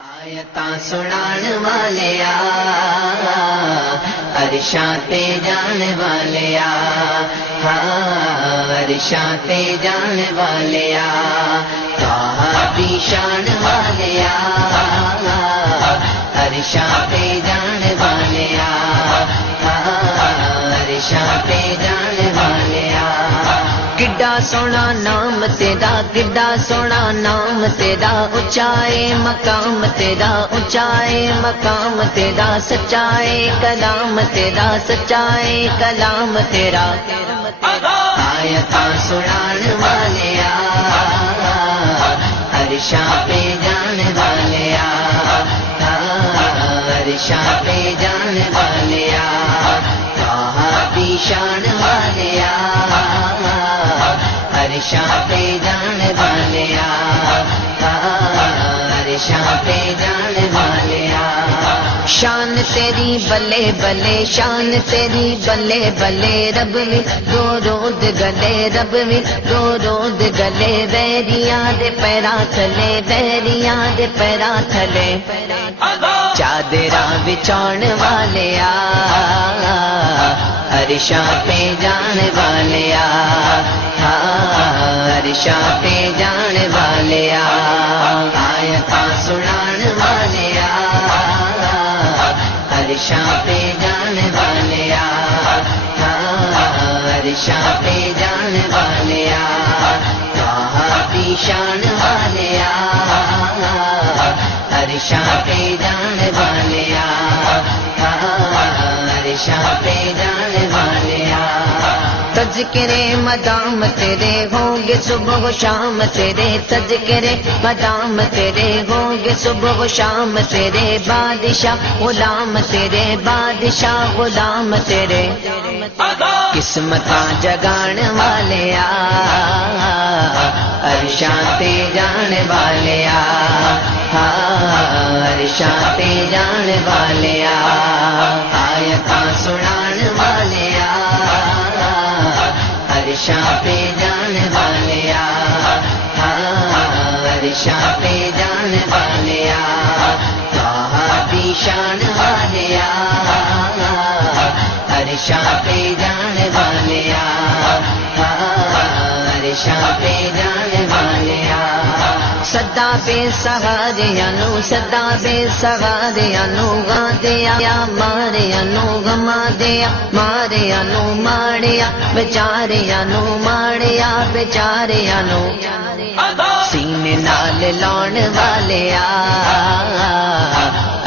آیتاں سنان والیا عرشاں تے جان والیا، عرشاں تے جان والیا، طٰہٰ دی شان والیا، عرشاں تے جان والیا، عرشاں تے جان والیا۔ کڈا سونا نام تیرا، کڈا سونا نام تیرا، اونچائے مقام تیرا، اونچائے مقام تیرا، سچائے کلام تیرا، سچائے کلام تیرا۔ آیتاں سنان والیا عرشاں پہ جان والیا، عرشاں پہ جان والیا، طٰہٰ دی شان والیا، عرشاں پہ جان والیا، عرشاں پہ جان والیا۔ شان تیری بلے بلے، شان تیری بلے بلے، رب وی دو رود گلے، رب وی دو رود گلے، ویریاں دے پیراں تھلے، ویریاں دے پیراں تھلے، چادراں بچھاؤن والیا، عرشاں پہ جان والیا، عرشاں پہ جان والیا۔ آیتاں سنان والیا عرشاں پہ جان والیا، عرشاں پہ جان والیا، طٰہٰ دی شان والیا، عرشاں پہ جان والیا، عرشاں پہ جان والیا۔ تذکرے مدام تیرے ہوں گے صبح و شام تیرے، تذکرے مدام تیرے ہوں گے صبح و شام تیرے، بادشاہ غلام تیرے، بادشاہ غلام تیرے، قسمتاں جگان والیا، عرشاں تے جان والیا، عرشاں تے جان والیا۔ آیتاں سنان والیا عرشاں پہ جان والیا، عرشاں پہ جان والیا، طٰہٰ دی شان والیا، عرشاں پہ جان والیا، عرشاں پہ جان والیا۔ سدا بے سہاریاں نو، سدا بے سہاریاں نو، گاندیا ماریاں نو، گمادیا ماریاں نو، ماڑیا بیچاریاں نو، ماڑیا بیچاریاں نو، سینے نال لاؤن والیا،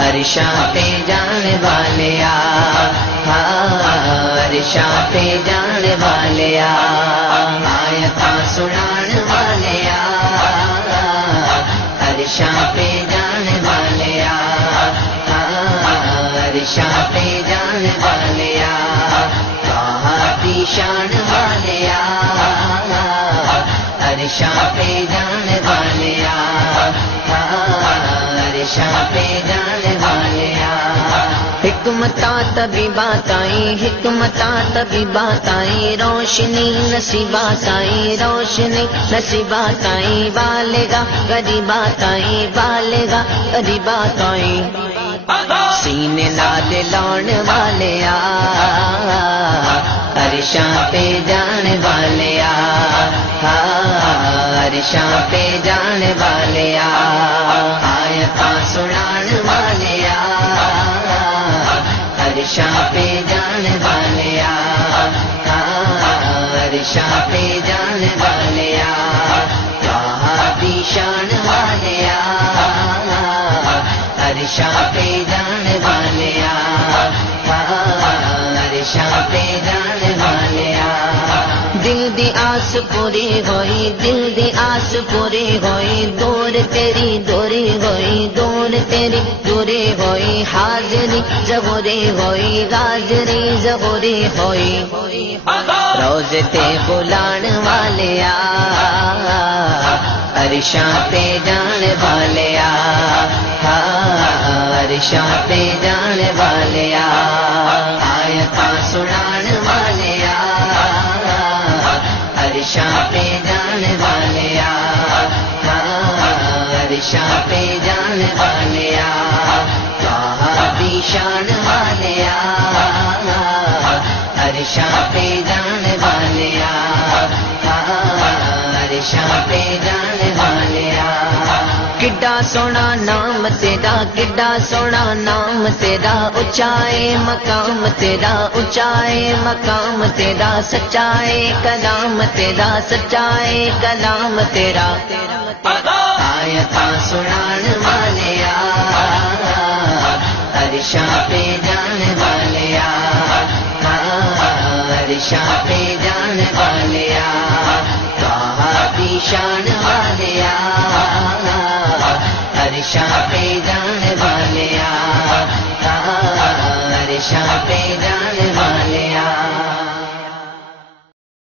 عرشاں پہ جان والیا، عرشاں پہ جان والیا۔ آیتاں سنان والیا عرشاں پہ جان والیا، عرشاں پہ جان والیا، طٰہٰ دی شان والیا، عرشاں پہ جان والیا، عرشاں پہ جان والیا۔ حکمتاں طبیبات آئیں، حکمتاں طبیبات آئیں، روشنی نصیبات آئیں، روشنی نصیبات آئیں، بالغا غریبات آئیں، بالغا غریبات آئیں، سینے نال لاؤن والیا، عرشاں پہ جان والیا، عرشاں پہ جان والیا۔ آیتاں سنان والیا عرشاں پہ جان والیا، عرشاں پہ جان والیا، طٰہٰ دی شان والیا، عرشاں پہ جان والیا، عرشاں پہ جان والیا۔ دل دی آس پوری ہوئی، دل دی آس پوری ہوئی، دور تیری دوری ہوئی، دور تیری دوری ہوئی، حاضری ظہوری ہوئی، حاضری ظہوری ہوئی، روزے تے بلان والیا، عرشاں تے جان والیا، عرشاں تے جان والیا۔ آیتاں سنان والیا عرشاں پہ جان والیا، عرشاں پہ جان والیا۔ شان والیا عرشاں پہ جان والیا عرشاں پہ جان والیا کڈا سونا نام تیرا کڈا سونا نام تیرا اونچائے مقام تیرا اونچائے مقام تیرا سچائے کلام تیرا سچائے کلام تیرا آیتاں سنان والیا عرشاں پہ جان والیا عرشاں پہ جان والیا دی شان والیا عرشاں پہ جان والیا عرشاں پہ جان والیا